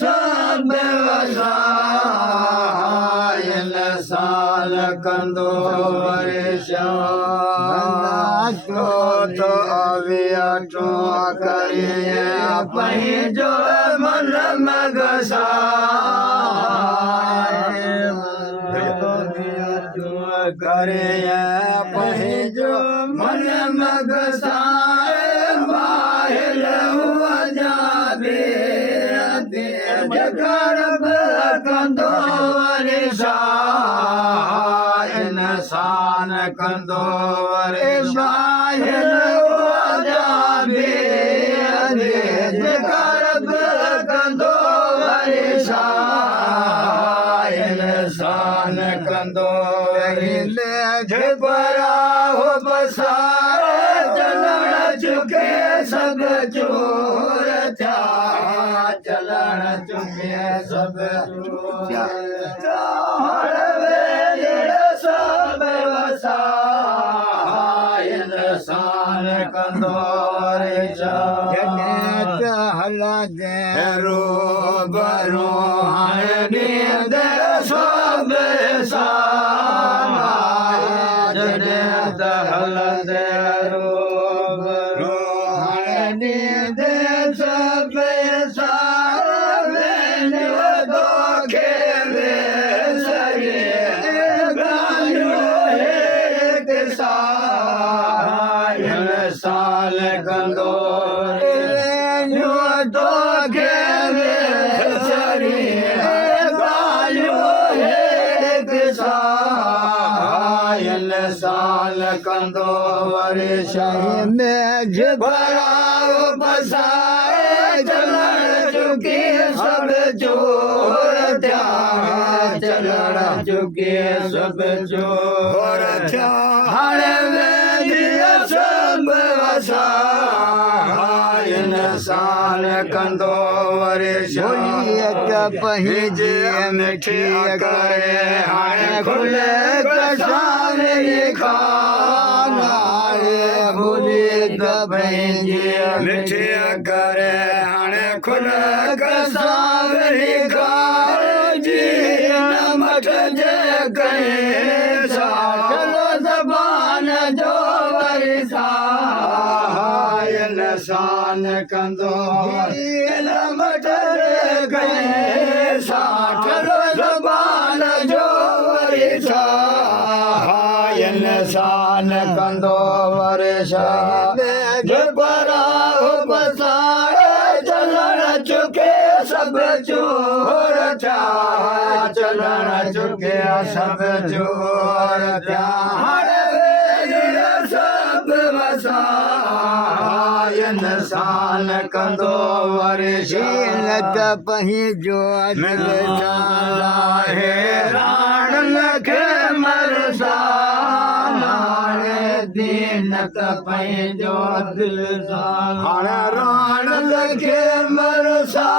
सब वसायल साल कंदो वरेशान तो अवियाटो करिए पंहिंजो मन मगसा करे पंहिंजो मन मगसा बाहिर हुआ जाबे जगरब कंदो वरेशान इंसान कंदो वरेशान हुआ जाबे जगरब कंदो वरेशान इंसान कंदो झपरा हो बसार चलण चुके सब चोर था चलण चुके सब चोर सब वसार इंसान कंदो वरेशान हला दे रो बरो हाणे दे सब सा हल दे रो हाणे दे सब सावन दो खेवे सरे गायो एक साल कंदो दो खेवे सरे गायो एक साल कंदो वरेशान में झपरा बसाए चलण चुके सब चोर था चलण चुके सब चोर था हाणे सब वसाए इंसान कंदो वरेशान पंहिंजे मिठी करे हाणे खुले कसावे खाना भूली पंहिंजे मिठी करे हाणे खुले कसावे खान जी मठ जे कहे चलो ज़बान जो वरिसान इंसान कंदो मठ जे कहे चलो ज़बान जो वरिसान इंसान कंदो वरेशान झपरा बसार चलण चुके सब चोर था चलण चुके सब चोर था हाणे सब वसार इंसान कंदो वरेशान पंहिंजो दिल है राण लखे मरसा दीन पंहिंजो दिल हाणे राण लखे मरसा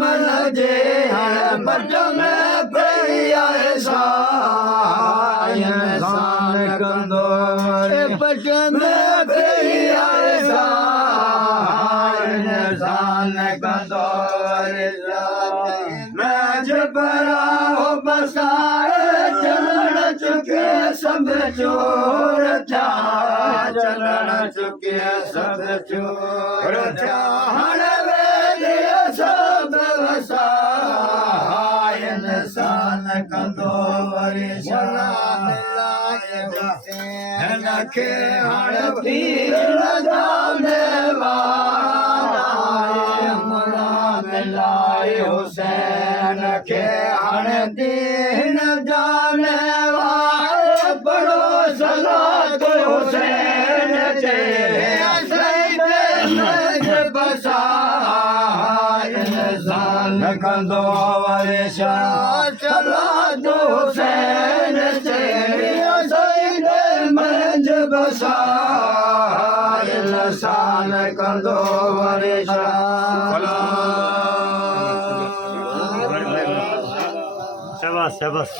मन जे हाणे पट में पई आहे इंसान कंदो पट में पई आहे इंसान कंदो मैं झपरा हो बसाए चलण चुके सब चोर था चलण चुके सब चोर था हाणे सब वसाए इंसान कंदो वरेशान खे हाणे पीर जाने वाला मिलाए हुसैन खे हाणे दीन जाने वाला बड़ो सलात हुसैन जे इंसान कंदो वरेशान सलात हुसैन जे मंझ बसा इंसान कंदो वरेशान शाबाश शाबाश